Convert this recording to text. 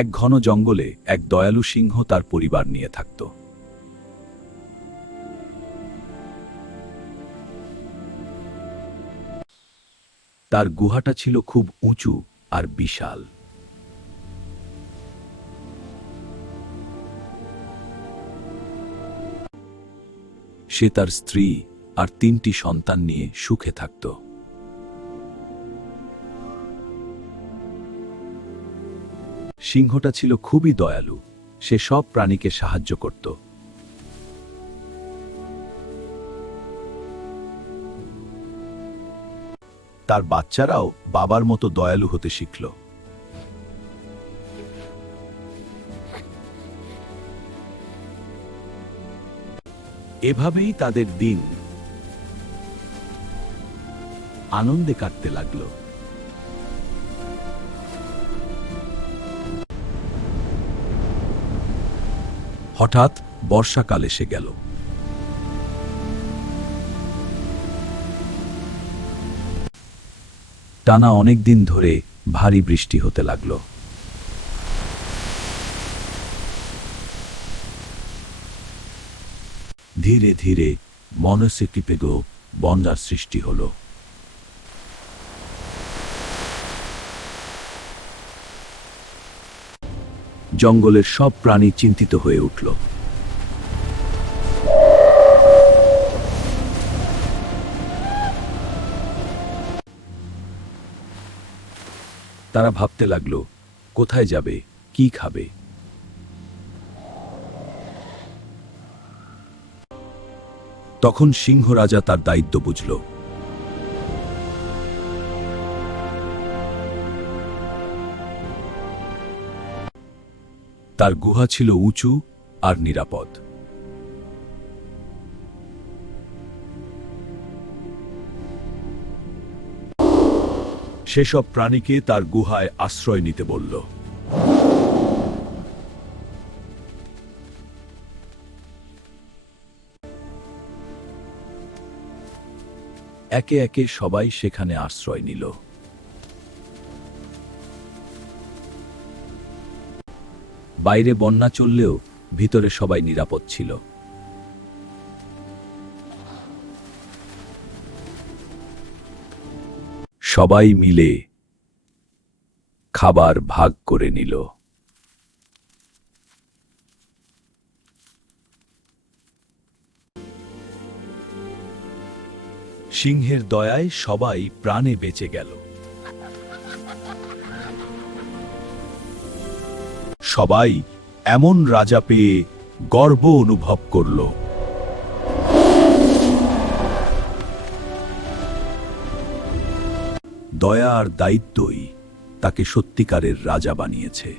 এক ঘন জঙ্গলে এক দয়ালু সিংহ তার পরিবার নিয়ে থাকত। তার গুহাটা ছিল খুব উঁচু আর বিশাল। সে তার স্ত্রী আর 3টি সন্তান নিয়ে সুখে থাকত। সিংহটা ছিল খুবই দয়ালু, সে সব প্রাণীকে সাহায্য করত। তার বাচ্চারাও বাবার মতো দয়ালু হতে শিখল। এভাবেই তাদের দিন আনন্দে কাটতে লাগল। হঠাৎ বর্ষাকাল এসে গেল। টানা অনেক দিন ধরে ভারী বৃষ্টি হতে লাগল। ধীরে ধীরে মনস্তিপেগ বন্যার সৃষ্টি হল। জঙ্গলের সব প্রাণী চিন্তিত হয়ে উঠল। তারা ভাবতে লাগলো, কোথায় যাবে, কি খাবে। তখন সিংহ রাজা তার দায়িত্ব বুঝল। তার গুহা ছিল উঁচু আর নিরাপদ। সেসব প্রাণীকে তার গুহায় আশ্রয় নিতে বলল। একে একে সবাই সেখানে আশ্রয় নিল। বাইরে বন্যা চললেও ভিতরে সবাই নিরাপদ ছিল। সবাই মিলে খাবার ভাগ করে নিল। সিংহের দয়ায় সবাই প্রাণে বেঁচে গেল। সবাই এমন রাজা পেয়ে গর্ব অনুভব করল। দয়া আর দায়িত্বই তাকে সত্যিকারের রাজা বানিয়েছে।